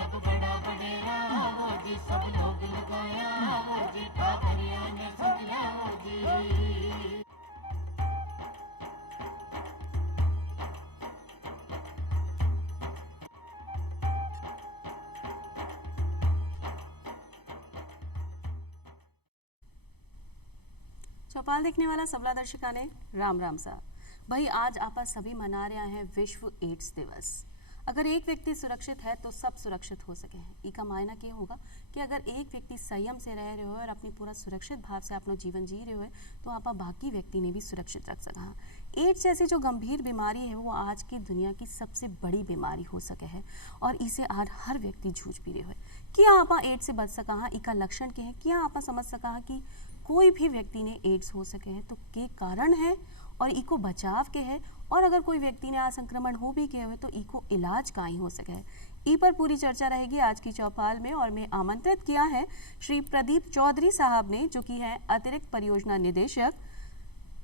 सब बड़ा बडेरा वो जी, सब लोग लगाया वो जी, ठाकरिया ने सजला वो जी। चौपाल देखने वाला सबला दर्शका ने राम राम सा भाई, आज आप सभी मना रहे हैं विश्व एड्स दिवस। अगर एक व्यक्ति सुरक्षित है तो सब सुरक्षित हो सके हैं। इसका मायना क्या होगा कि अगर एक व्यक्ति संयम से रह रहे हो और अपनी पूरा सुरक्षित भाव से अपना जीवन जी रहे हो तो आप बाकी व्यक्ति ने भी सुरक्षित रख सका। एड्स जैसी जो गंभीर बीमारी है वो आज की दुनिया की सबसे बड़ी बीमारी हो सके है और इसे आज हर व्यक्ति जूझ भी रहे हो। क्या आप एड्स से बच सका, इसका लक्षण क्या है, क्या आप समझ सका कि कोई भी व्यक्ति ने एड्स हो सके है तो के कारण है और इको बचाव के है, और अगर कोई व्यक्ति ने आ संक्रमण हो भी गए हुए तो इको इलाज का ही हो सके है। ई पर पूरी चर्चा रहेगी आज की चौपाल में और मैं आमंत्रित किया है श्री प्रदीप चौधरी साहब ने, जो कि है अतिरिक्त परियोजना निदेशक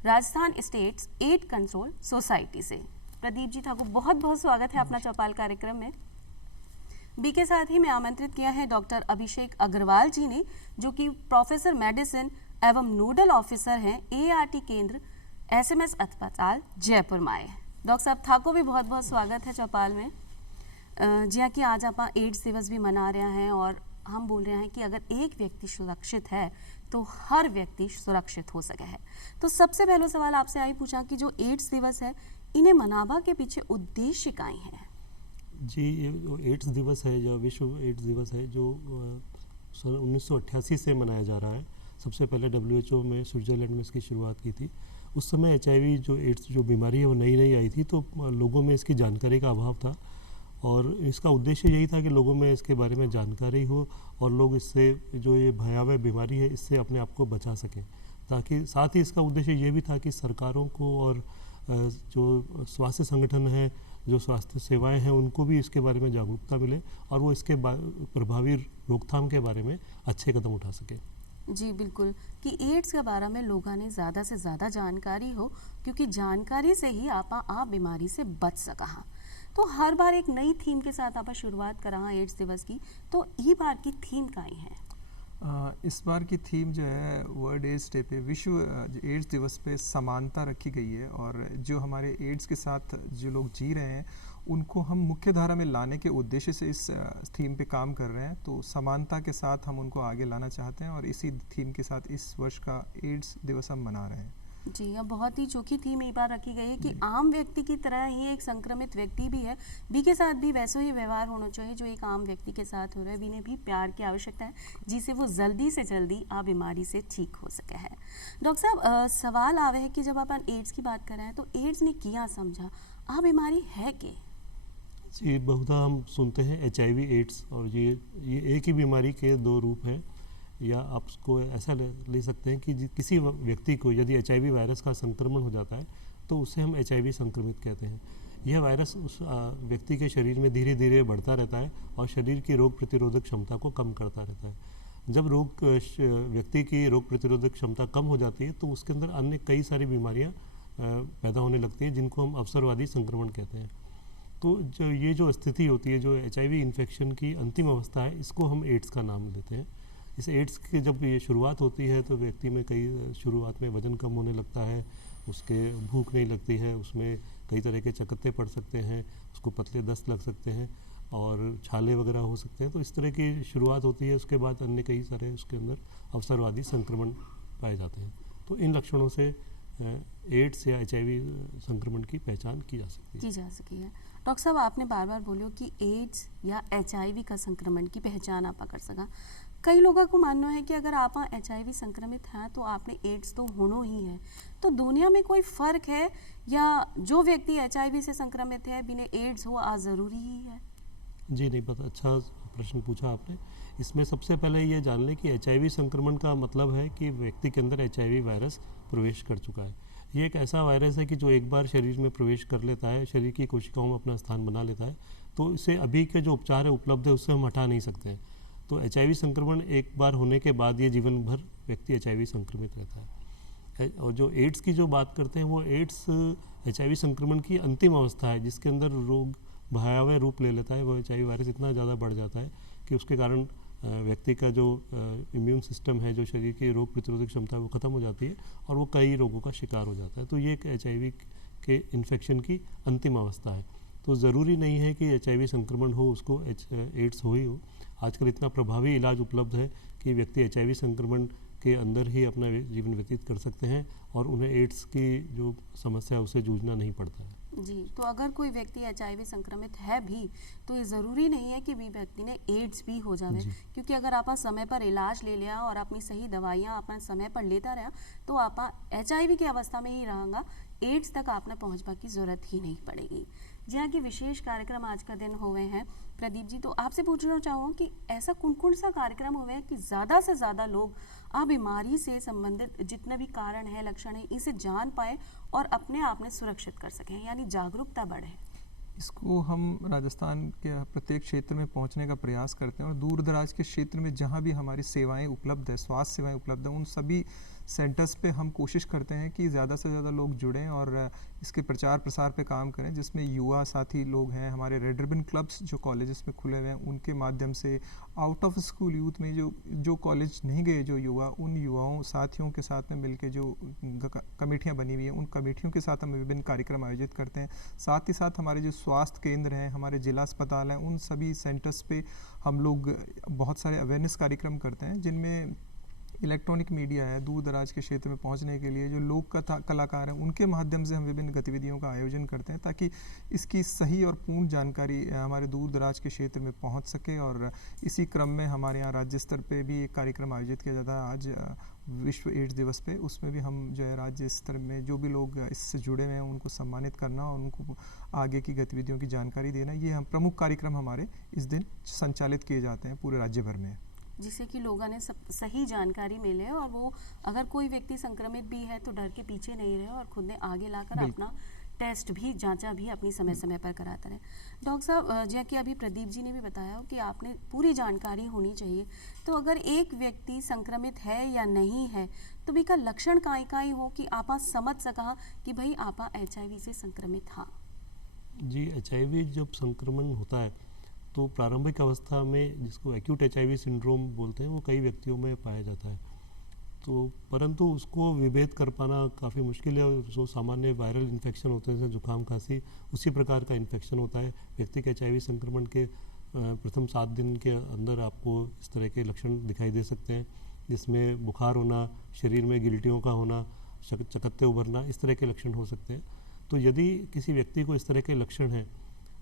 Rajasthan states aid control society से। प्रदीप जी ठाकुर, बहुत बहुत स्वागत है अपना चौपाल कार्यक्रम में। बी के साथ ही मैं आमंत्रित किया है डॉक्टर अभिषेक अग्रवाल जी ने, जो कि प्रोफेसर मेडिसिन एवं नोडल ऑफिसर हैं ART केंद्र SMS अस्पताल जयपुर माए। डॉक्टर साहब ठाकुर भी बहुत बहुत स्वागत है चौपाल में। जी हाँ, कि आज आप एड्स दिवस भी मना रहे हैं और हम बोल रहे हैं कि अगर एक व्यक्ति सुरक्षित है तो हर व्यक्ति सुरक्षित हो सके है। तो सबसे पहला सवाल आपसे आई पूछा कि जो एड्स दिवस है इन्हें मनावा के पीछे उद्देश्य क्या है? जी, ये जो एड्स दिवस है, जो विश्व एड्स दिवस है, जो सन 1988 से मनाया जा रहा है। सबसे पहले WHO में स्विट्ज़रलैंड में इसकी शुरुआत की थी। उस समय HIV जो एड्स जो बीमारी है वो नई नई आई थी, तो लोगों में इसकी जानकारी का अभाव था और इसका उद्देश्य यही था कि लोगों में इसके बारे में जानकारी हो और लोग इससे, जो ये भयावह बीमारी है, इससे अपने आप को बचा सकें। ताकि साथ ही इसका उद्देश्य ये भी था कि सरकारों को और जो स्वास्थ्य संगठन है, जो स्वास्थ्य सेवाएं हैं, उनको भी इसके बारे में जागरूकता मिले और वो इसके प्रभावी रोकथाम के बारे में अच्छे कदम उठा सके। जी बिल्कुल, कि एड्स के बारे में लोगों ने ज़्यादा से ज़्यादा जानकारी हो, क्योंकि जानकारी से ही आप बीमारी से बच सका। तो हर बार एक नई थीम के साथ आप शुरुआत करा एड्स दिवस की, तो ये बार की थीम का ही है? इस बार की थीम जो है वर्ल्ड एड्स डे पे, विश्व एड्स दिवस पे समानता रखी गई है और जो हमारे एड्स के साथ जो लोग जी रहे हैं उनको हम मुख्य धारा में लाने के उद्देश्य से इस थीम पे काम कर रहे हैं। तो समानता के साथ हम उनको आगे लाना चाहते हैं और इसी थीम के साथ इस वर्ष का एड्स दिवस हम मना रहे हैं। जी, यह बहुत ही चोखी थीम एक बार रखी गई है कि आम व्यक्ति की तरह ही एक संक्रमित व्यक्ति भी है, बी के साथ भी वैसे ही व्यवहार होना चाहिए जो एक आम व्यक्ति के साथ हो रहा है। बी ने भी प्यार की आवश्यकता है जिससे वो जल्दी से जल्दी बीमारी से ठीक हो सके है। डॉक्टर साहब, सवाल आवे है कि जब अपन एड्स की बात कर रहे हैं तो एड्स ने किया समझा बीमारी है कि? जी, बहुधा हम सुनते हैं HIV एड्स, और ये एक ही बीमारी के दो रूप हैं। या आप उसको ऐसा ले सकते हैं कि किसी व्यक्ति को यदि HIV वायरस का संक्रमण हो जाता है तो उसे हम HIV संक्रमित कहते हैं। यह वायरस उस व्यक्ति के शरीर में धीरे धीरे बढ़ता रहता है और शरीर की रोग प्रतिरोधक क्षमता को कम करता रहता है। जब व्यक्ति की रोग प्रतिरोधक क्षमता कम हो जाती है तो उसके अंदर अन्य कई सारी बीमारियां पैदा होने लगती हैं, जिनको हम अवसरवादी संक्रमण कहते हैं। तो जो स्थिति होती है, जो HIV इन्फेक्शन की अंतिम अवस्था है, इसको हम एड्स का नाम देते हैं। इस एड्स की जब ये शुरुआत होती है तो व्यक्ति में कई शुरुआत में वज़न कम होने लगता है, उसके भूख नहीं लगती है, उसमें कई तरह के चकत्ते पड़ सकते हैं, उसको पतले दस्त लग सकते हैं और छाले वगैरह हो सकते हैं। तो इस तरह की शुरुआत होती है। उसके बाद अन्य कई सारे उसके अंदर अवसरवादी संक्रमण पाए जाते हैं। तो इन लक्षणों से एड्स या HIV संक्रमण की पहचान की जा सकती है। डॉक्टर साहब, आपने बार बार बोलो कि एड्स या HIV का संक्रमण की पहचान आप कर सका। कई लोगों को मानना है कि अगर आप HIV संक्रमित हैं तो आपने एड्स तो होना ही है। तो दुनिया में कोई फ़र्क है या जो व्यक्ति HIV से संक्रमित है बिना एड्स हो ज़रूरी ही है? जी नहीं पता, अच्छा प्रश्न पूछा आपने। इसमें सबसे पहले ये जान लें कि HIV संक्रमण का मतलब है कि व्यक्ति के अंदर HIV वायरस प्रवेश कर चुका है। ये एक ऐसा वायरस है कि जो एक बार शरीर में प्रवेश कर लेता है, शरीर की कोशिकाओं में अपना स्थान बना लेता है, तो इसे अभी के जो उपचार है उपलब्ध है उससे हम हटा नहीं सकते हैं। तो HIV संक्रमण एक बार होने के बाद ये जीवन भर व्यक्ति HIV संक्रमित रहता है। और जो एड्स की जो बात करते हैं वो एड्स HIV संक्रमण की अंतिम अवस्था है, जिसके अंदर रोग भयावह रूप ले लेता है, वो HIV वायरस इतना ज़्यादा बढ़ जाता है कि उसके कारण व्यक्ति का जो इम्यून सिस्टम है, जो शरीर की रोग प्रतिरोधक क्षमता है, वो ख़त्म हो जाती है और वो कई रोगों का शिकार हो जाता है। तो ये एक HIV के इन्फेक्शन की अंतिम अवस्था है। तो ज़रूरी नहीं है कि HIV संक्रमण हो उसको एड्स हो ही हो। आजकल इतना प्रभावी इलाज उपलब्ध है कि व्यक्ति HIV संक्रमण के अंदर ही अपना जीवन व्यतीत कर सकते हैं और उन्हें एड्स की जो समस्या है उससे जूझना नहीं पड़ता है। जी, तो अगर कोई व्यक्ति HIV संक्रमित है भी तो ये ज़रूरी नहीं है कि भी व्यक्ति ने एड्स भी हो जावे, क्योंकि अगर आप समय पर इलाज ले लिया और अपनी सही दवाइयाँ अपना समय पर लेता रहा तो आप HIV की अवस्था में ही रहेगा, एड्स तक आपने पहुँचने की ज़रूरत ही नहीं पड़ेगी। जी हाँ, कि विशेष कार्यक्रम आज का दिन हुए हैं प्रदीप जी, तो आपसे पूछना चाहूँगा कि ऐसा कौन सा कार्यक्रम हुए हैं कि ज़्यादा से ज़्यादा लोग बीमारी से संबंधित जितने भी कारण है, लक्षण है, इसे जान पाए और अपने आप में सुरक्षित कर सकें, यानी जागरूकता बढ़े। इसको हम राजस्थान के प्रत्येक क्षेत्र में पहुंचने का प्रयास करते हैं और दूर दराज के क्षेत्र में जहां भी हमारी सेवाएं उपलब्ध है, स्वास्थ्य सेवाएं उपलब्ध हैं, उन सभी सेंटर्स पे हम कोशिश करते हैं कि ज़्यादा से ज़्यादा लोग जुड़ें और इसके प्रचार प्रसार पे काम करें, जिसमें युवा साथी लोग हैं, हमारे रेड रिबन क्लब्स जो कॉलेजेस में खुले हुए हैं उनके माध्यम से, आउट ऑफ स्कूल यूथ में जो कॉलेज नहीं गए जो युवा, उन युवाओं साथियों के साथ में मिलकर जो कमेटियाँ बनी हुई हैं, उन कमेटियों के साथ हम विभिन्न कार्यक्रम आयोजित करते हैं। साथ ही साथ हमारे जो स्वास्थ्य केंद्र हैं, हमारे जिला अस्पताल हैं, उन सभी सेंटर्स पे हम लोग बहुत सारे अवेयरनेस कार्यक्रम करते हैं, जिनमें इलेक्ट्रॉनिक मीडिया है, दूर दराज के क्षेत्र में पहुंचने के लिए जो लोक कथा कलाकार हैं उनके माध्यम से हम विभिन्न गतिविधियों का आयोजन करते हैं ताकि इसकी सही और पूर्ण जानकारी हमारे दूर दराज के क्षेत्र में पहुंच सके। और इसी क्रम में हमारे यहाँ राज्य स्तर पे भी एक कार्यक्रम आयोजित किया जाता है आज विश्व एड्स दिवस पे, उसमें भी हम जो है राज्य स्तर में जो भी लोग इससे जुड़े हुए हैं उनको सम्मानित करना और उनको आगे की गतिविधियों की जानकारी देना, ये हम प्रमुख कार्यक्रम हमारे इस दिन संचालित किए जाते हैं पूरे राज्य भर में, जिससे कि लोगों ने सब सही जानकारी मिले और वो अगर कोई व्यक्ति संक्रमित भी है तो डर के पीछे नहीं रहे और खुद ने आगे लाकर अपना टेस्ट भी, जांचा भी अपनी समय समय पर कराता रहे। डॉक्टर साहब, जैसा कि अभी प्रदीप जी ने भी बताया कि आपने पूरी जानकारी होनी चाहिए, तो अगर एक व्यक्ति संक्रमित है या नहीं है तो भी का लक्षण काई हो कि आप समझ सका कि भाई आप HIV से संक्रमित हाँ। जी, HIV जब संक्रमण होता है तो प्रारंभिक अवस्था में, जिसको एक्यूट HIV सिंड्रोम बोलते हैं, वो कई व्यक्तियों में पाया जाता है। तो परंतु उसको विभेद कर पाना काफ़ी मुश्किल है और जो सामान्य वायरल इन्फेक्शन होते हैं जैसे जुकाम खांसी, उसी प्रकार का इन्फेक्शन होता है। व्यक्ति के HIV संक्रमण के प्रथम 7 दिन के अंदर आपको इस तरह के लक्षण दिखाई दे सकते हैं, जिसमें बुखार होना, शरीर में गिल्टियों का होना, चकत्ते उभरना, इस तरह के लक्षण हो सकते हैं। तो यदि किसी व्यक्ति को इस तरह के लक्षण हैं,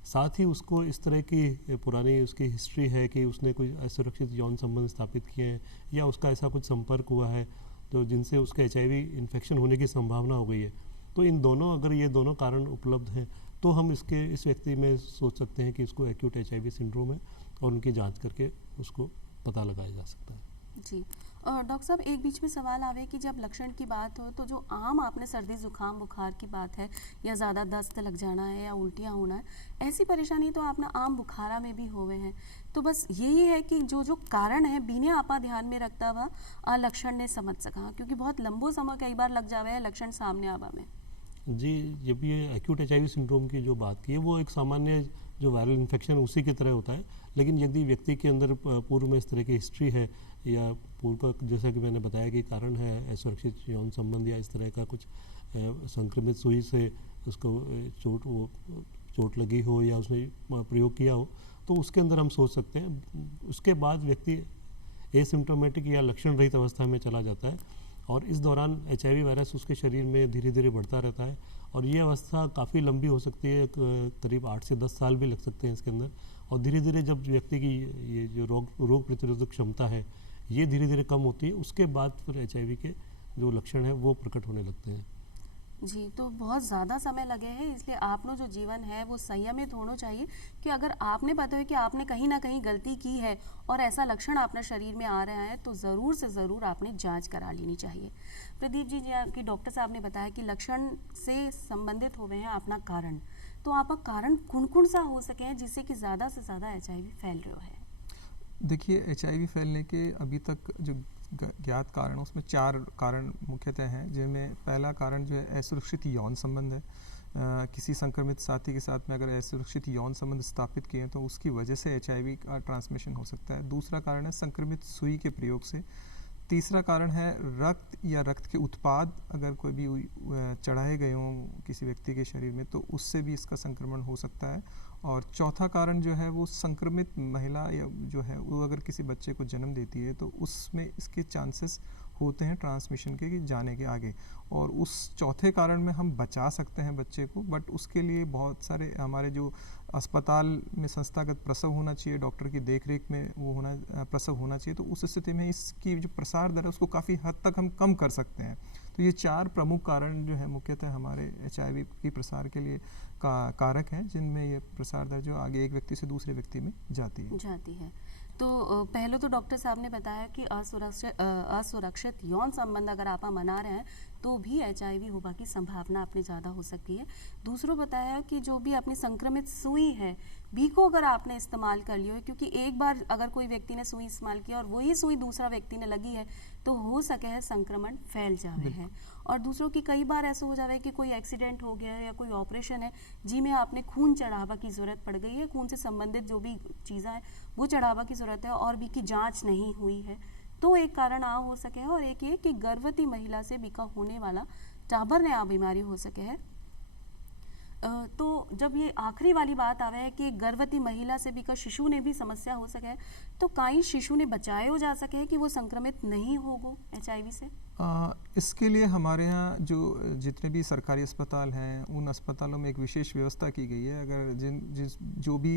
साथ ही उसको इस तरह की पुरानी उसकी हिस्ट्री है कि उसने कोई असुरक्षित यौन संबंध स्थापित किए हैं या उसका ऐसा कुछ संपर्क हुआ है तो जिनसे उसके HIV इन्फेक्शन होने की संभावना हो गई है, तो इन दोनों, अगर ये दोनों कारण उपलब्ध हैं तो हम इस व्यक्ति में सोच सकते हैं कि इसको एक्यूट HIV सिंड्रोम है और उनकी जांच करके उसको पता लगाया जा सकता है। जी, और डॉक्टर साहब, एक बीच में सवाल आवे कि जब लक्षण की बात हो तो जो आम आपने सर्दी जुकाम बुखार की बात है या ज़्यादा दस्त लग जाना है या उल्टियाँ होना है, ऐसी परेशानी तो आपने आम बुखारा में भी हुए हैं, तो बस यही है कि जो कारण है बीने आपा ध्यान में रखता हुआ लक्षण ने समझ सका, क्योंकि बहुत लंबो समय कई बार लग जावे है लक्षण सामने आवा में। जी, जब ये एक्यूट HIV सिंड्रोम की जो बात की है वो एक सामान्य जो वायरल इन्फेक्शन उसी की तरह होता है, लेकिन यदि व्यक्ति के अंदर पूर्व में इस तरह की हिस्ट्री है या पूर्व का, जैसा कि मैंने बताया कि कारण है असुरक्षित यौन संबंध या इस तरह का कुछ संक्रमित सुई से उसको चोट लगी हो या उसने प्रयोग किया हो, तो उसके अंदर हम सोच सकते हैं। उसके बाद व्यक्ति एसिम्प्टोमेटिक या लक्षण रहित अवस्था में चला जाता है और इस दौरान HIV वायरस उसके शरीर में धीरे धीरे बढ़ता रहता है और ये अवस्था काफ़ी लंबी हो सकती है, करीब 8 से 10 साल भी लग सकते हैं इसके अंदर। और धीरे धीरे जब व्यक्ति की ये जो रोग प्रतिरोधक क्षमता है ये धीरे धीरे कम होती है, उसके बाद फिर HIV के जो लक्षण हैं वो प्रकट होने लगते हैं। जी, तो बहुत ज़्यादा समय लगे हैं, इसलिए आपनो जो जीवन है वो संयमित होना चाहिए कि अगर आपने पता है कि आपने कहीं ना कहीं गलती की है और ऐसा लक्षण अपने शरीर में आ रहा है तो ज़रूर से ज़रूर आपने जांच करा लेनी चाहिए। प्रदीप जी, कि डॉक्टर साहब ने बताया कि लक्षण से संबंधित हो गए हैं अपना कारण, तो आपका कारण कौन सा हो सके हैं जिससे कि ज़्यादा से ज़्यादा HIV फैल रहा है? देखिए, HIV फैलने के अभी तक जो ज्ञात कारण, उसमें 4 कारण मुख्यतः हैं, जिनमें पहला कारण जो है असुरक्षित यौन संबंध है। किसी संक्रमित साथी के साथ में अगर असुरक्षित यौन संबंध स्थापित किए हैं तो उसकी वजह से HIV का ट्रांसमिशन हो सकता है। दूसरा कारण है संक्रमित सुई के प्रयोग से। तीसरा कारण है रक्त या रक्त के उत्पाद अगर कोई भी चढ़ाए गए हों किसी व्यक्ति के शरीर में तो उससे भी इसका संक्रमण हो सकता है। और चौथा कारण जो है वो संक्रमित महिला या जो है वो अगर किसी बच्चे को जन्म देती है तो उसमें इसके चांसेस होते हैं ट्रांसमिशन के कि जाने के आगे। और उस चौथे कारण में हम बचा सकते हैं बच्चे को, बट उसके लिए बहुत सारे हमारे जो अस्पताल में संस्थागत प्रसव होना चाहिए, डॉक्टर की देखरेख में वो होना प्रसव होना चाहिए, तो उस स्थिति में इसकी जो प्रसार दर है उसको काफ़ी हद तक हम कम कर सकते हैं। तो ये 4 प्रमुख कारण जो है मुख्यतः हमारे HIV की प्रसार के लिए कारक हैं जिनमें ये प्रसार दर जो आगे एक व्यक्ति से दूसरे व्यक्ति में जाती है। तो पहले तो डॉक्टर साहब ने बताया कि असुरक्षित यौन संबंध अगर आप मना रहे हैं तो भी HIV होने की संभावना अपनी ज़्यादा हो सकती है। दूसरों बताया कि जो भी अपनी संक्रमित सुई है भी को अगर आपने इस्तेमाल कर लियो है, क्योंकि एक बार अगर कोई व्यक्ति ने सुई इस्तेमाल किया और वही सुई दूसरा व्यक्ति ने लगी है तो हो सके है संक्रमण फैल जावे है। और दूसरों की कई बार ऐसा हो जावे कि कोई एक्सीडेंट हो गया है या कोई ऑपरेशन है जिसमें आपने खून चढ़ावा की ज़रूरत पड़ गई है, खून से संबंधित जो भी चीज़ें हैं वो चढ़ावा की ज़रूरत है और भी की जाँच नहीं हुई है, तो एक कारण आ हो सके है। और एक ये कि गर्भवती महिला से बीका होने वाला टाबर ने आ बीमारी हो सके है। तो जब ये आखिरी वाली बात आवे है कि गर्भवती महिला से भी का शिशु ने भी समस्या हो सके तो कई शिशु ने बचाए हो जा सके है कि वो संक्रमित नहीं होगो HIV से। इसके लिए हमारे यहाँ जो जितने भी सरकारी अस्पताल हैं उन अस्पतालों में एक विशेष व्यवस्था की गई है। अगर जो भी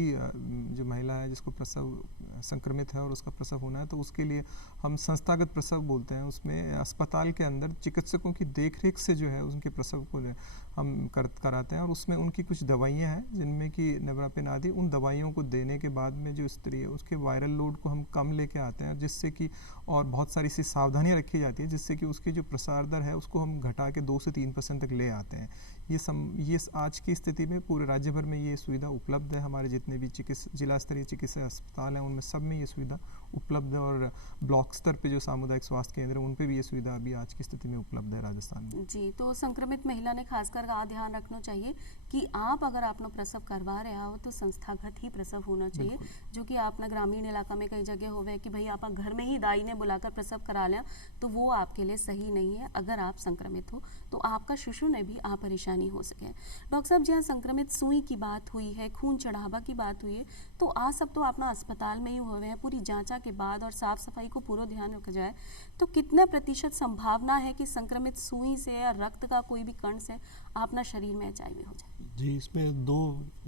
जो महिला है जिसको प्रसव संक्रमित है और उसका प्रसव होना है तो उसके लिए हम संस्थागत प्रसव बोलते हैं। उसमें अस्पताल के अंदर चिकित्सकों की देखरेख से जो है उनके प्रसव को हम कराते हैं और उसमें उनकी कुछ दवाइयाँ हैं जिनमें कि नेवरापिन आदि, उन दवाइयों को देने के बाद में जो स्त्री है उसके वायरल लोड को हम कम लेके आते हैं जिससे कि और बहुत सारी सी सावधानियाँ रखी जाती है जिससे कि उसकी जो प्रसार दर है उसको हम घटा के 2 से 3% तक ले आते हैं। ये आज की स्थिति में पूरे राज्य भर में ये सुविधा उपलब्ध है। हमारे जितने भी जिला स्तरीय चिकित्सा अस्पताल हैं उनमें सब में ये सुविधा उपलब्ध है और ब्लॉक स्तर पे जो सामुदायिक स्वास्थ्य केंद्र है उन पे भी ये सुविधा अभी आज की स्थिति में उपलब्ध है राजस्थान में। जी, तो संक्रमित महिला ने खासकर का ध्यान रखना चाहिए कि आप अगर आपने प्रसव करवा रहे हो तो संस्थागत ही प्रसव होना चाहिए, जो कि आपने ग्रामीण इलाका में कई जगह होवे कि भाई आप घर में ही दाई ने बुलाकर प्रसव करा लिया तो वो आपके लिए सही नहीं है। अगर आप संक्रमित हो तो आपका शिशु ने भी परेशानी हो सके। डॉक्टर साहब, जहाँ संक्रमित सुई की बात हुई है, खून चढ़ावा की बात हुई है, तो आज सब तो अपना अस्पताल में ही हुए हैं, पूरी जांचा के बाद और साफ सफाई को पूरा ध्यान रखा जाए तो कितना प्रतिशत संभावना है कि संक्रमित सुई से या रक्त का कोई भी कण से अपना शरीर में HIV हो जाए? जी, इसमें 2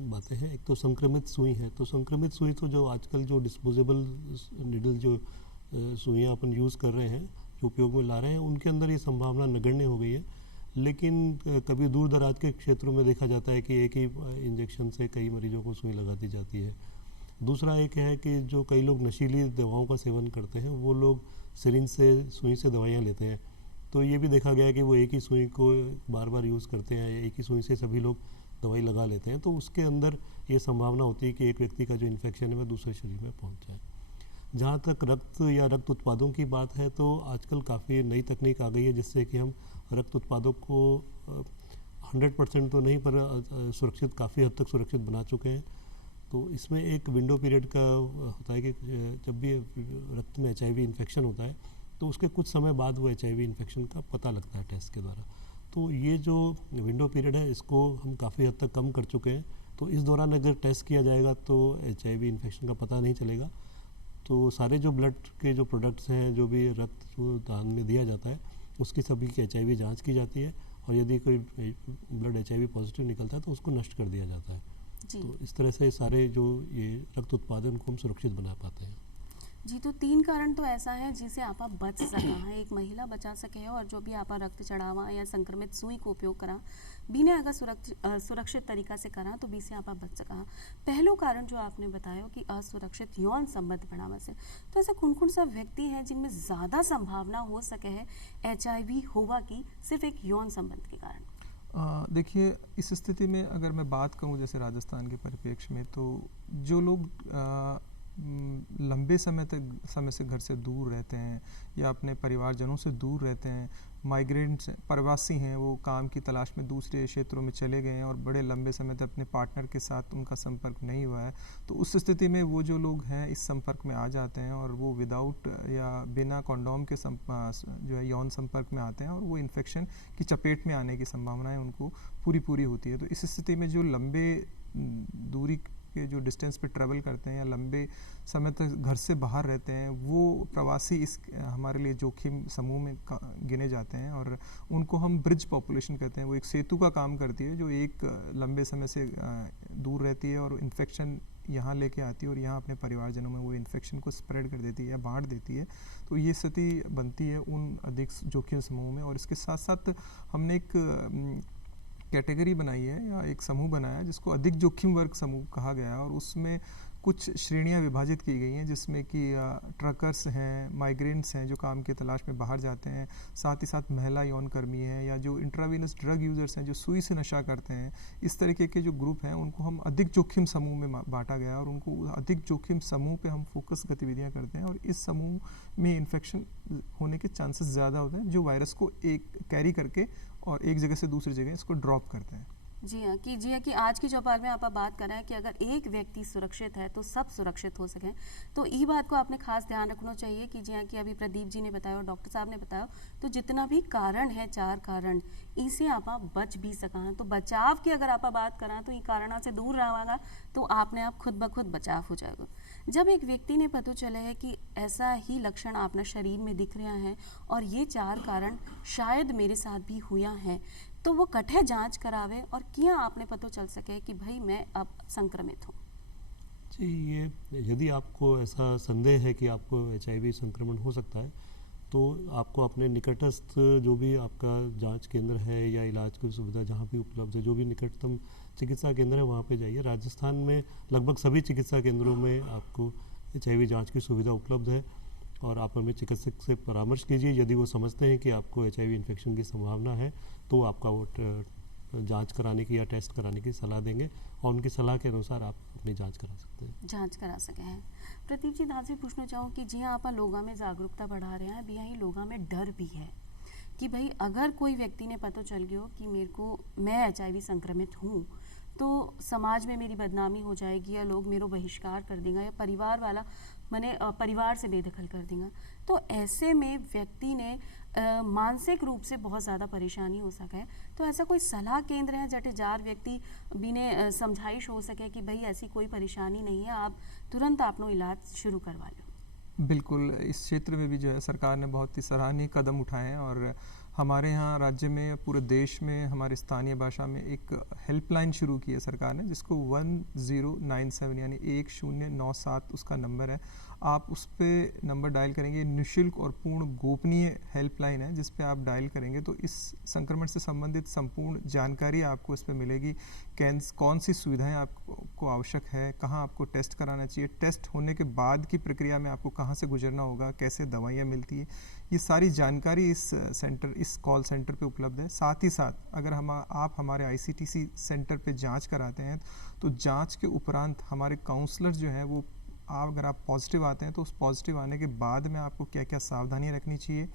बातें हैं। एक तो संक्रमित सुई है, तो संक्रमित सुई तो जो आजकल जो डिस्पोजेबल निडल जो सुइयाँ अपन यूज़ कर रहे हैं, जो उपयोग में ला रहे हैं, उनके अंदर ये संभावना नगण्य हो गई है। लेकिन कभी दूर दराज के क्षेत्रों में देखा जाता है कि एक ही इंजेक्शन से कई मरीजों को सुई लगा दी जाती है। दूसरा एक है कि जो कई लोग नशीली दवाओं का सेवन करते हैं वो लोग सिरिंज से सुई से दवाइयाँ लेते हैं, तो ये भी देखा गया है कि वो एक ही सुई को बार बार यूज़ करते हैं, एक ही सुई से सभी लोग दवाई लगा लेते हैं, तो उसके अंदर ये संभावना होती है कि एक व्यक्ति का जो इन्फेक्शन है वह दूसरे शरीर में पहुंच जाए। जहाँ तक रक्त या रक्त उत्पादों की बात है तो आजकल काफ़ी नई तकनीक आ गई है जिससे कि हम रक्त उत्पादों को 100% तो नहीं पर सुरक्षित, काफ़ी हद तक सुरक्षित बना चुके हैं। तो इसमें एक विंडो पीरियड का होता है कि जब भी रक्त में HIV इन्फेक्शन होता है तो उसके कुछ समय बाद वो HIV इन्फेक्शन का पता लगता है टेस्ट के द्वारा। तो ये जो विंडो पीरियड है इसको हम काफ़ी हद तक कम कर चुके हैं। तो इस दौरान अगर टेस्ट किया जाएगा तो HIV इन्फेक्शन का पता नहीं चलेगा। तो सारे जो ब्लड के जो प्रोडक्ट्स हैं, जो भी रक्त जो दान में दिया जाता है, उसकी सभी की HIV जांच की जाती है और यदि कोई ब्लड HIV पॉजिटिव निकलता है तो उसको नष्ट कर दिया जाता है। तो इस तरह से सारे जो ये रक्त उत्पादन को हम सुरक्षित बना पाते हैं। जी, तो 3 कारण तो ऐसा है जिसे आप बच सका है, एक महिला बचा सके है और जो भी आप रक्त चढ़ावा या संक्रमित सुई को उपयोग करा बिना अगर सुरक्षित तरीका से करा तो भी से आप बच सका। पहलो कारण जो आपने बताया कि असुरक्षित यौन संबंध बनाने से, तो ऐसा कौन सा व्यक्ति है जिनमें ज़्यादा संभावना हो सके है HIV होगा की सिर्फ एक यौन संबंध के कारण? देखिए, इस स्थिति में अगर मैं बात करूं जैसे राजस्थान के परिप्रेक्ष्य में, तो जो लोग लंबे समय से घर से दूर रहते हैं या अपने परिवारजनों से दूर रहते हैं, माइग्रेंट्स प्रवासी हैं, वो काम की तलाश में दूसरे क्षेत्रों में चले गए हैं और बड़े लंबे समय तक अपने पार्टनर के साथ उनका संपर्क नहीं हुआ है, तो उस स्थिति में वो जो लोग हैं इस संपर्क में आ जाते हैं और वो विदाउट या बिना कॉन्डोम के जो है यौन संपर्क में आते हैं और वो इन्फेक्शन की चपेट में आने की संभावनाएं उनको पूरी होती है। तो इस स्थिति में जो लंबे दूरी के जो डिस्टेंस पे ट्रैवल करते हैं या लंबे समय तक घर से बाहर रहते हैं, वो प्रवासी इस हमारे लिए जोखिम समूह में गिने जाते हैं और उनको हम ब्रिज पॉपुलेशन कहते हैं। वो एक सेतु का काम करती है जो एक लंबे समय से दूर रहती है और इन्फेक्शन यहाँ लेके आती है और यहाँ अपने परिवारजनों में वो इन्फेक्शन को स्प्रेड कर देती है या बांट देती है। तो ये स्थिति बनती है उन अधिक जोखिम समूह में। और इसके साथ साथ हमने एक कैटेगरी बनाई है या एक समूह बनाया है जिसको अधिक जोखिम वर्ग समूह कहा गया है और उसमें कुछ श्रेणियां विभाजित की गई हैं, जिसमें कि ट्रकर्स हैं, माइग्रेंट्स हैं जो काम की तलाश में बाहर जाते हैं, साथ ही साथ महिला यौन कर्मी हैं या जो इंट्रावीनस ड्रग यूज़र्स हैं जो सुई से नशा करते हैं। इस तरीके के जो ग्रुप हैं उनको हम अधिक जोखिम समूह में बांटा गया और उनको अधिक जोखिम समूह पे हम फोकस गतिविधियां करते हैं और इस समूह में इन्फेक्शन होने के चांसेस ज़्यादा होते हैं जो वायरस को एक कैरी करके और एक जगह से दूसरी जगह इसको ड्रॉप करते हैं। जी हाँ कि आज की चौपाल में आप बात कर रहे हैं कि अगर एक व्यक्ति सुरक्षित है तो सब सुरक्षित हो सकें। तो ये बात को आपने खास ध्यान रखना चाहिए कि जी हाँ कि अभी प्रदीप जी ने बताया और डॉक्टर साहब ने बताया, तो जितना भी कारण है 4 कारण इसे आप बच भी सकें। तो बचाव की अगर आप बात करें तो ये कारणों से दूर रहेगा तो आपने आप खुद ब खुद बचाव हो जाएगा। जब एक व्यक्ति ने पता चले है कि ऐसा ही लक्षण आपने शरीर में दिख रहा है और ये 4 कारण शायद मेरे साथ भी हुआ है, तो वो कठे जांच करावे और क्या आपने पता चल सके कि भाई मैं अब संक्रमित हूँ। जी, ये यदि आपको ऐसा संदेह है कि आपको HIV संक्रमण हो सकता है तो आपको अपने निकटस्थ जो भी आपका जांच केंद्र है या इलाज की सुविधा जहाँ भी उपलब्ध है, जो भी निकटतम चिकित्सा केंद्र है वहाँ पे जाइए। राजस्थान में लगभग सभी चिकित्सा केंद्रों में आपको HIV जांच की सुविधा उपलब्ध है और आप अपने चिकित्सक से परामर्श कीजिए। यदि वो समझते हैं कि आपको HIV इन्फेक्शन की संभावना है तो आपका वो जांच कराने की या टेस्ट कराने की सलाह देंगे और उनकी सलाह के अनुसार आप अपनी जांच करा सकते हैं, जांच करा सके हैं। प्रदीप जी दास भी पूछना चाहूँ कि जी आप लोगों में जागरूकता बढ़ा रहे हैं, भी यही लोगों में डर भी है कि भाई अगर कोई व्यक्ति ने पता चल गया कि मैं HIV संक्रमित हूँ तो समाज में मेरी बदनामी हो जाएगी या लोग मेरा बहिष्कार कर देंगे या परिवार वाला मैंने परिवार से बेदखल कर देंगे। तो ऐसे में व्यक्ति ने मानसिक रूप से बहुत ज़्यादा परेशानी हो सके, तो ऐसा कोई सलाह केंद्र है जटे 4 व्यक्ति भी ने समझाइश हो सके कि भाई ऐसी कोई परेशानी नहीं है, आप तुरंत अपना इलाज शुरू करवा लो। बिल्कुल, इस क्षेत्र में भी जो है सरकार ने बहुत ही सराहनीय कदम उठाए हैं और हमारे यहाँ राज्य में पूरे देश में हमारे स्थानीय भाषा में एक हेल्पलाइन शुरू की है सरकार ने, जिसको 1097 यानी 1097 उसका नंबर है। आप उस पर नंबर डायल करेंगे, निःशुल्क और पूर्ण गोपनीय हेल्पलाइन है जिस पे आप डायल करेंगे तो इस संक्रमण से संबंधित संपूर्ण जानकारी आपको इस पे मिलेगी। कौन सी सुविधाएं आपको आवश्यक है, कहाँ आपको टेस्ट कराना चाहिए, टेस्ट होने के बाद की प्रक्रिया में आपको कहाँ से गुजरना होगा, कैसे दवाइयाँ मिलती है, ये सारी जानकारी इस कॉल सेंटर पे उपलब्ध है। साथ ही साथ अगर आप हमारे ICTC सेंटर पे जांच कराते हैं तो जांच के उपरांत हमारे काउंसलर जो हैं वो अगर आप पॉजिटिव आते हैं तो उस पॉजिटिव आने के बाद में आपको क्या क्या सावधानियां रखनी चाहिए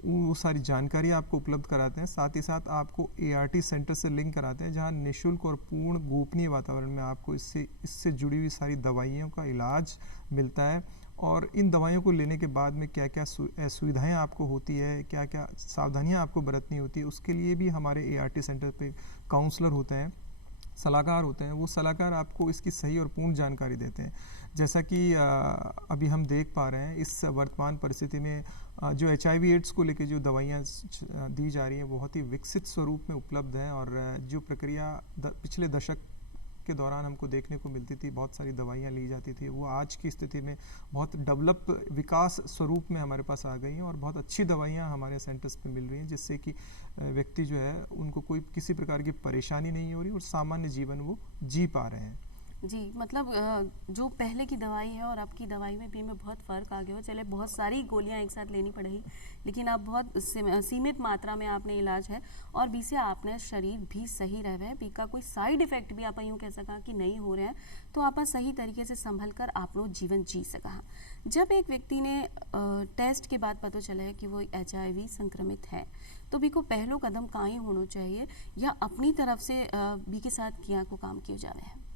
वो सारी जानकारी आपको उपलब्ध कराते हैं। साथ ही साथ आपको ART सेंटर से लिंक कराते हैं जहां निःशुल्क और पूर्ण गोपनीय वातावरण में आपको इससे जुड़ी हुई सारी दवाइयों का इलाज मिलता है और इन दवाइयों को लेने के बाद में क्या क्या सुविधाएं आपको होती है, क्या क्या सावधानियां आपको बरतनी होती है, उसके लिए भी हमारे ART सेंटर पे काउंसलर होते हैं, सलाहकार होते हैं। वो सलाहकार आपको इसकी सही और पूर्ण जानकारी देते हैं। जैसा कि अभी हम देख पा रहे हैं इस वर्तमान परिस्थिति में जो HIV/AIDS को लेकर जो दवाइयाँ दी जा रही हैं बहुत ही विकसित स्वरूप में उपलब्ध हैं और जो प्रक्रिया पिछले दशक के दौरान हमको देखने को मिलती थी, बहुत सारी दवाइयाँ ली जाती थी, वो आज की स्थिति में बहुत डेवलप विकास स्वरूप में हमारे पास आ गई हैं और बहुत अच्छी दवाइयाँ हमारे सेंटर्स पे मिल रही हैं जिससे कि व्यक्ति जो है उनको कोई किसी प्रकार की परेशानी नहीं हो रही और सामान्य जीवन वो जी पा रहे हैं। जी, मतलब जो पहले की दवाई है और अब की दवाई में भी बहुत फ़र्क आ गया हो। चले बहुत सारी गोलियां एक साथ लेनी पड़ेगी, लेकिन अब बहुत सीमित मात्रा में आपने इलाज है और बी से आपने शरीर भी सही रहे हैं, बी का कोई साइड इफेक्ट भी आप यूँ कह सका कि नहीं हो रहे हैं, तो आप सही तरीके से संभल कर आप लोग जीवन जी सका। जब एक व्यक्ति ने टेस्ट के बाद पता चला है कि वो HIV संक्रमित है, तो बी को पहलो कदम कहाँ ही होना चाहिए या अपनी तरफ से बी के साथ किया को काम किया जावे है?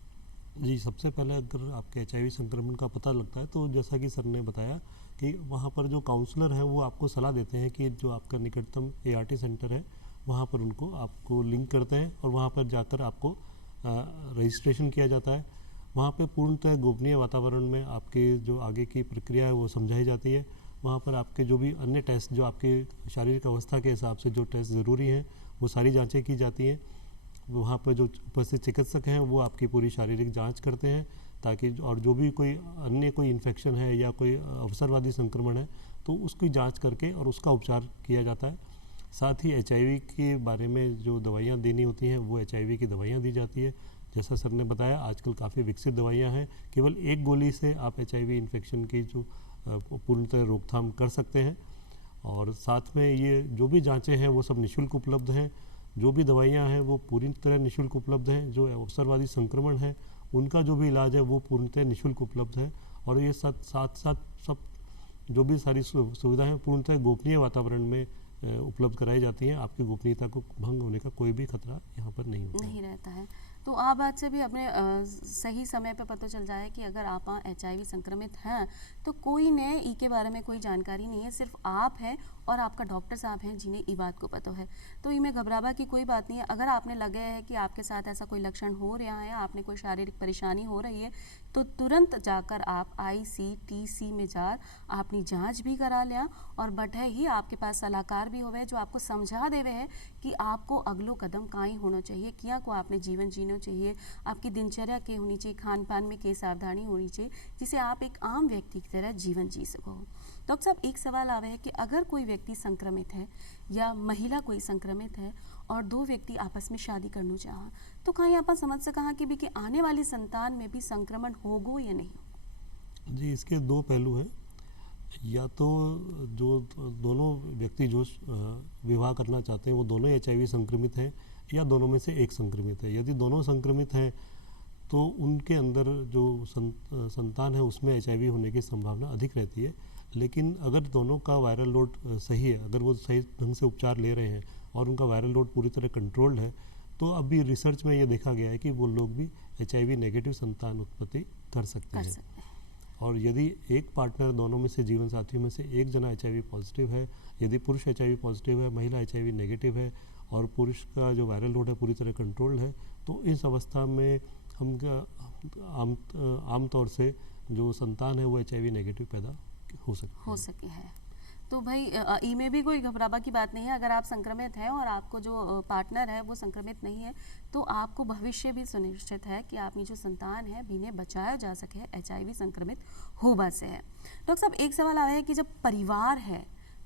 जी, सबसे पहले अगर आपके HIV संक्रमण का पता लगता है तो जैसा कि सर ने बताया कि वहाँ पर जो काउंसलर हैं वो आपको सलाह देते हैं कि जो आपका निकटतम ART सेंटर है वहाँ पर उनको आपको लिंक करते हैं और वहाँ पर जाकर आपको रजिस्ट्रेशन किया जाता है। वहाँ पे पूर्णतः गोपनीय वातावरण में आपके जो आगे की प्रक्रिया है वो समझाई जाती है। वहाँ पर आपके जो भी अन्य टेस्ट जो आपके शारीरिक अवस्था के हिसाब से जो टेस्ट ज़रूरी हैं वो सारी जाँचें की जाती हैं। वहाँ पर जो उपस्थित चिकित्सक हैं वो आपकी पूरी शारीरिक जांच करते हैं ताकि और जो भी कोई अन्य कोई इन्फेक्शन है या कोई अवसरवादी संक्रमण है तो उसकी जांच करके और उसका उपचार किया जाता है। साथ ही HIV के बारे में जो दवाइयाँ देनी होती हैं वो HIV की दवाइयाँ दी जाती है। जैसा सर ने बताया आजकल काफ़ी विकसित दवाइयाँ हैं, केवल एक गोली से आप HIV इन्फेक्शन की जो पूर्णतः रोकथाम कर सकते हैं। और साथ में ये जो भी जाँचें हैं वो सब निःशुल्क उपलब्ध हैं। जो भी दवाइयाँ हैं वो पूरी तरह निःशुल्क उपलब्ध हैं। जो अवसरवादी संक्रमण है उनका जो भी इलाज है वो पूर्णतः निःशुल्क उपलब्ध है। और ये साथ सब जो भी सारी सुविधाएं हैं पूर्णतः गोपनीय वातावरण में उपलब्ध कराई जाती हैं। आपकी गोपनीयता को भंग होने का कोई भी खतरा यहाँ पर नहीं होता नहीं रहता है। तो आप आज से भी अपने सही समय पे पता चल जाए कि अगर आप HIV संक्रमित हैं तो कोई ने ई के बारे में कोई जानकारी नहीं है, सिर्फ आप हैं और आपका डॉक्टर साहब हैं जिन्हें ई बात को पता है। तो इनमें घबरावा की कोई बात नहीं है। अगर आपने लगे है कि आपके साथ ऐसा कोई लक्षण हो रहा है, आपने कोई शारीरिक परेशानी हो रही है, तो तुरंत जाकर आप ICTC में जा अपनी जांच भी करा लिया और बैठे ही आपके पास सलाहकार भी होवे जो आपको समझा देवे है कि आपको अगलो कदम काई होना चाहिए, किया को आपने जीवन जीना चाहिए, आपकी दिनचर्या के होनी चाहिए, खान पान में के सावधानी होनी चाहिए जिससे आप एक आम व्यक्ति की तरह जीवन जी सको। डॉक्टर साहब, एक सवाल आवे है कि अगर कोई व्यक्ति संक्रमित है या महिला कोई संक्रमित है और दो व्यक्ति आपस में शादी करना चाह तो कहीं आप समझ सका कि भी कि आने वाली संतान में भी संक्रमण होगो या नहीं? जी, इसके दो पहलू हैं। या तो जो दोनों व्यक्ति जो विवाह करना चाहते हैं वो दोनों HIV संक्रमित हैं या दोनों में से एक संक्रमित है। यदि दोनों संक्रमित हैं तो उनके अंदर जो संतान है उसमें HIV होने की संभावना अधिक रहती है। लेकिन अगर दोनों का वायरल लोड सही है, अगर वो सही ढंग से उपचार ले रहे हैं और उनका वायरल लोड पूरी तरह कंट्रोल्ड है तो अभी रिसर्च में ये देखा गया है कि वो लोग भी HIV नेगेटिव संतान उत्पत्ति कर सकते हैं। और यदि एक पार्टनर दोनों में से जीवन साथियों में से एक जना HIV पॉजिटिव है, यदि पुरुष HIV पॉजिटिव है, महिला HIV नेगेटिव है और पुरुष का जो वायरल लोड है पूरी तरह कंट्रोल्ड है, तो इस अवस्था में हम आम तौर से जो संतान है वो HIV नेगेटिव पैदा हो सके है। तो भाई ई में भी कोई घबरावा की बात नहीं है। अगर आप संक्रमित हैं और आपको जो पार्टनर है वो संक्रमित नहीं है तो आपको भविष्य भी सुनिश्चित है कि आपकी जो संतान है इन्हें बचाया जा सके HIV संक्रमित होने से है। डॉक्टर साहब, एक सवाल आया है कि जब परिवार है,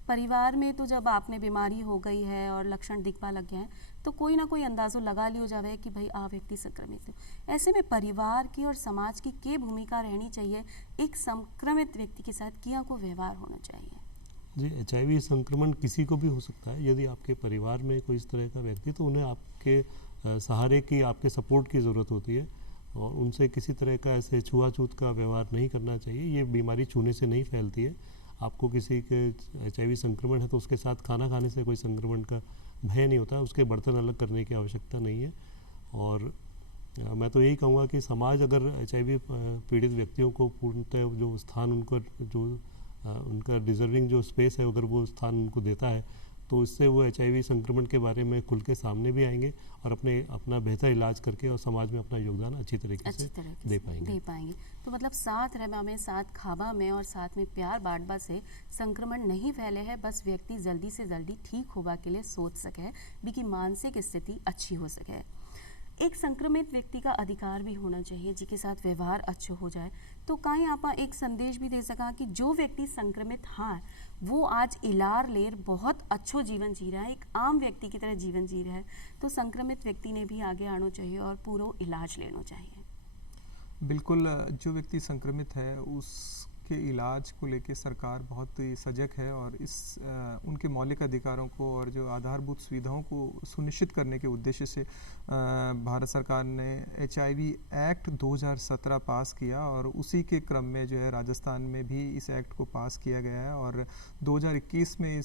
परिवार में तो जब आपने बीमारी हो गई है और लक्षण दिखने लग गए हैं तो कोई ना कोई अंदाज़ो लगा लियो जावे कि भाई आ व्यक्ति संक्रमित है। ऐसे में परिवार की और समाज की क्या भूमिका रहनी चाहिए, एक संक्रमित व्यक्ति के साथ क्या को व्यवहार होना चाहिए? जी, HIV संक्रमण किसी को भी हो सकता है। यदि आपके परिवार में कोई इस तरह का व्यक्ति तो उन्हें आपके सहारे की, आपके सपोर्ट की ज़रूरत होती है और उनसे किसी तरह का ऐसे छुआछूत का व्यवहार नहीं करना चाहिए। ये बीमारी छूने से नहीं फैलती है। आपको किसी के HIV संक्रमण है तो उसके साथ खाना खाने से कोई संक्रमण का भय नहीं होता, उसके बर्तन अलग करने की आवश्यकता नहीं है। और मैं तो यही कहूँगा कि समाज अगर HIV पीड़ित व्यक्तियों को पूर्णतः जो स्थान उनका डिजर्विंग जो स्पेस है अगर वो स्थान उनको देता है तो इससे वो HIV संक्रमण के बारे में खुल के सामने भी आएंगे और अपना बेहतर इलाज करके और समाज में अपना योगदान अच्छी तरीके से दे पाएंगे। तो मतलब साथ रहबा में, साथ खाबा में और साथ में प्यार बांटबा से संक्रमण नहीं फैले है। बस व्यक्ति जल्दी से जल्दी ठीक होगा के लिए सोच सके भी कि मानसिक स्थिति अच्छी हो सके। एक संक्रमित व्यक्ति का अधिकार भी होना चाहिए जिसके साथ व्यवहार अच्छा हो जाए। तो कहीं आप एक संदेश भी दे सका कि जो व्यक्ति संक्रमित हाँ वो आज इलाज लेर बहुत अच्छो जीवन जी रहा है, एक आम व्यक्ति की तरह जीवन जी रहा है, तो संक्रमित व्यक्ति ने भी आगे आना चाहिए और पूरा इलाज लेना चाहिए। बिल्कुल, जो व्यक्ति संक्रमित है उसके इलाज को लेके सरकार बहुत ही सजग है और उनके मौलिक अधिकारों को और जो आधारभूत सुविधाओं को सुनिश्चित करने के उद्देश्य से भारत सरकार ने HIV एक्ट 2017 पास किया और उसी के क्रम में जो है राजस्थान में भी इस एक्ट को पास किया गया है और 2021 में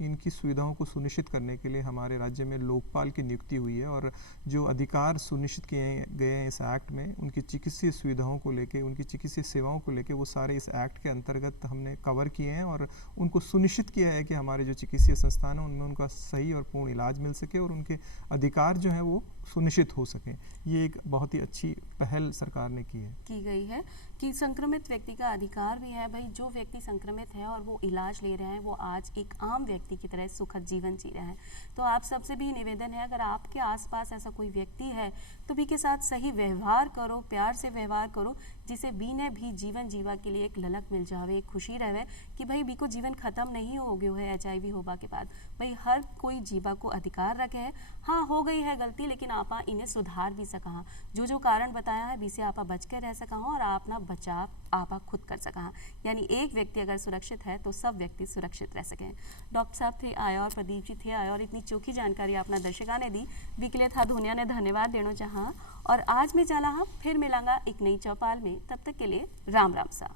इनकी सुविधाओं को सुनिश्चित करने के लिए हमारे राज्य में लोकपाल की नियुक्ति हुई है और जो अधिकार सुनिश्चित किए गए हैं इस एक्ट में, उनकी चिकित्सीय सुविधाओं को लेके, उनकी चिकित्सीय सेवाओं को लेके, वो सारे इस एक्ट के अंतर्गत हमने कवर किए हैं और उनको सुनिश्चित किया है कि हमारे जो चिकित्सीय संस्थान हैं उनमें उनका सही और पूर्ण इलाज मिल सके और उनके अधिकार जो हैं वो सुनिश्चित हो सकें। ये एक बहुत ही अच्छी पहल सरकार ने की गई है कि संक्रमित व्यक्ति का अधिकार भी है। भाई जो व्यक्ति संक्रमित है और वो इलाज ले रहे हैं, वो आज एक आम व्यक्ति की तरह सुखद जीवन जी रहे हैं। तो आप सबसे भी निवेदन है, अगर आपके आसपास ऐसा कोई व्यक्ति है तो भी के साथ सही व्यवहार करो, प्यार से व्यवहार करो, जिसे बी ने भी जीवन जीवा के लिए एक ललक मिल जावे, एक खुशी रहे कि भाई बी को जीवन खत्म नहीं हो गयो है HIV होबा के बाद। भाई हर कोई जीवा को अधिकार रखे है। हाँ, हो गई है गलती, लेकिन आपा इन्हें सुधार भी सका। जो कारण बताया है बी से आपा बच के रह सका और अपना बचाव आपा खुद कर सका। यानी एक व्यक्ति अगर सुरक्षित है तो सब व्यक्ति सुरक्षित रह सकें। डॉक्टर साहब थे आए और प्रदीप जी थे आए और इतनी चोखी जानकारी अपना दर्शका ने दी, बी के लिए था दुनिया ने धन्यवाद देना चाहा। और आज मैं चला फिर मिलांगा एक नई चौपाल में, तब तक के लिए राम राम सा।